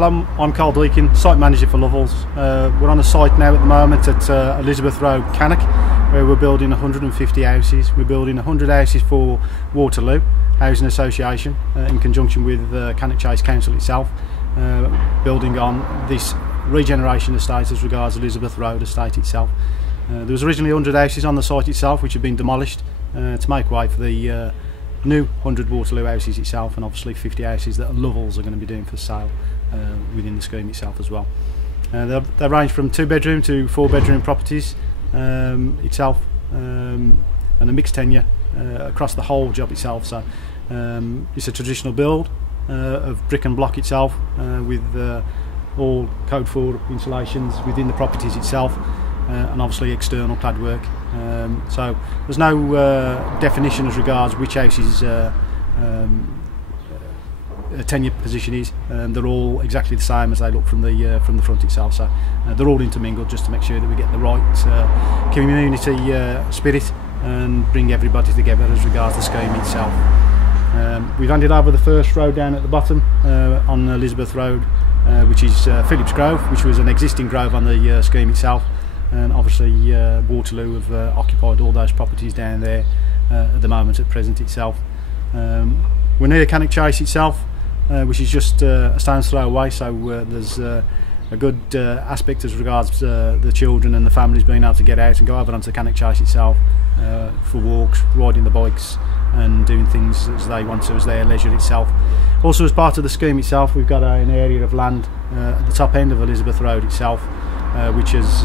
Hello, I'm Carl Deakin, site manager for Lovells. We're on a site now at the moment at Elizabeth Road, Cannock, where we're building 150 houses. We're building 100 houses for Waterloo Housing Association in conjunction with Cannock Chase Council itself, building on this regeneration estate as regards Elizabeth Road estate itself. There was originally 100 houses on the site itself which have been demolished to make way for the new 100 Waterloo houses itself, and obviously 50 houses that Lovells are going to be doing for sale within the scheme itself as well. They range from 2-bedroom to 4-bedroom properties itself, and a mixed tenure across the whole job itself. So it's a traditional build of brick and block itself, with all code 4 installations within the properties itself, and obviously external clad work. So there's no definition as regards which house's tenure position is. They're all exactly the same as they look from the front itself. So they're all intermingled just to make sure that we get the right community spirit and bring everybody together as regards the scheme itself. We've handed over the first road down at the bottom on Elizabeth Road, which is Phillips Grove, which was an existing grove on the scheme itself. And obviously Waterloo have occupied all those properties down there at the moment at present itself. We're near Cannock Chase itself, which is just a stone's throw away, so there's a good aspect as regards the children and the families being able to get out and go over onto Cannock Chase itself for walks, riding the bikes and doing things as they want to, as their leisure itself. Also, as part of the scheme itself, we've got an area of land at the top end of Elizabeth Road itself, which has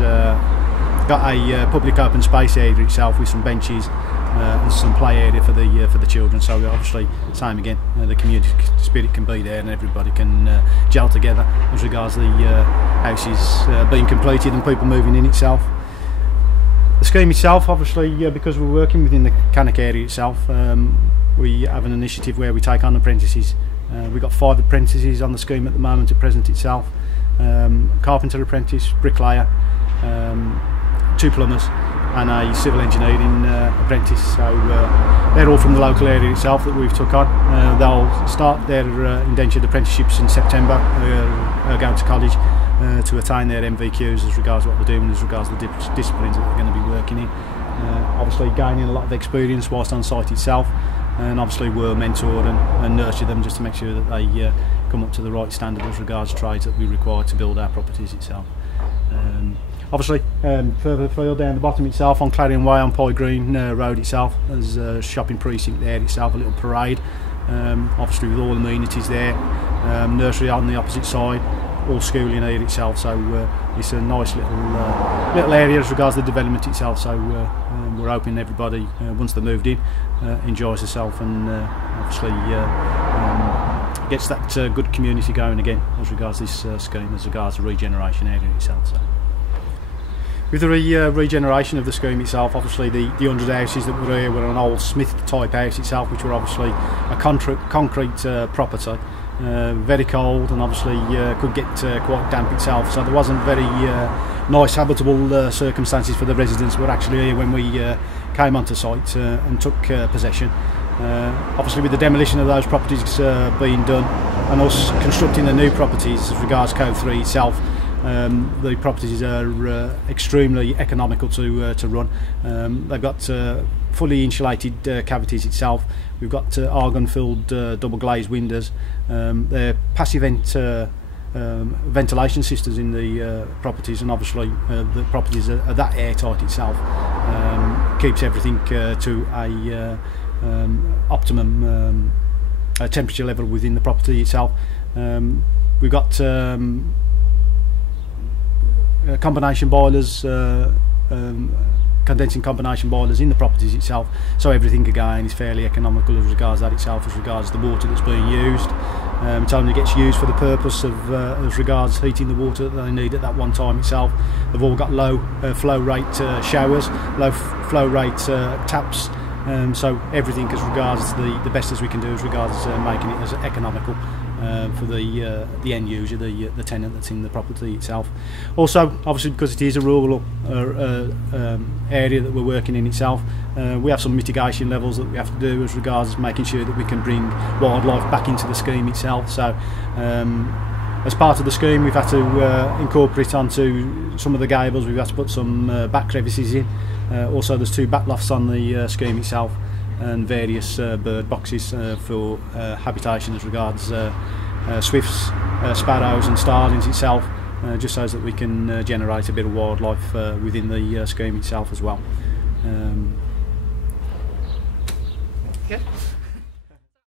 got a public open space area itself with some benches and some play area for the children. So obviously, same again, the community spirit can be there and everybody can gel together as regards the houses being completed and people moving in itself. The scheme itself, obviously, because we're working within the Cannock area itself, we have an initiative where we take on apprentices. We've got 5 apprentices on the scheme at the moment at present itself. Carpenter apprentice, bricklayer, 2 plumbers and a civil engineering apprentice. So they're all from the local area itself that we've took on. They'll start their indentured apprenticeships in September, going to college to attain their MVQs as regards what they're doing, as regards the disciplines that they're going to be working in. Obviously gaining a lot of experience whilst on site itself, and obviously we'll mentor and nurture them just to make sure that they come up to the right standard as regards trades that we require to build our properties itself. Obviously further afield down the bottom itself on Clarion Way on Pye Green Road itself, there's a shopping precinct there itself, a little parade, obviously with all amenities there, nursery on the opposite side, all schooling here itself. So it's a nice little area as regards the development itself. So we're hoping everybody, once they're moved in, enjoys herself and obviously gets that good community going again as regards this scheme, as regards the regeneration area itself. So with the regeneration of the scheme itself, obviously the 100 houses that were here were an old Smith type house itself, which were obviously a concrete property, very cold, and obviously could get quite damp itself. So there wasn't very nice habitable circumstances for the residents who were actually here when we came onto site and took possession. Obviously with the demolition of those properties being done and us constructing the new properties as regards Code 3 itself, the properties are extremely economical to run. They've got fully insulated cavities itself. We've got argon-filled double glazed windows. They're passive ventilation systems in the properties, and obviously the properties are that airtight itself. Keeps everything to a optimum temperature level within the property itself. We've got combination boilers, condensing combination boilers in the properties itself, so everything again is fairly economical as regards that itself, as regards the water that's being used. It only gets used for the purpose of as regards heating the water that they need at that one time itself. They've all got low flow rate showers, low flow rate taps, so everything as regards the best as we can do as regards making it as economical for the end user, the tenant that's in the property itself. Also, obviously, because it is a rural area that we're working in itself, we have some mitigation levels that we have to do as regards making sure that we can bring wildlife back into the scheme itself. So as part of the scheme, we've had to incorporate onto some of the gables. We've had to put some back crevices in. Also, there's 2 back lofts on the scheme itself, and various bird boxes for habitation as regards swifts, sparrows and starlings itself, just so that we can generate a bit of wildlife within the scheme itself as well. Okay.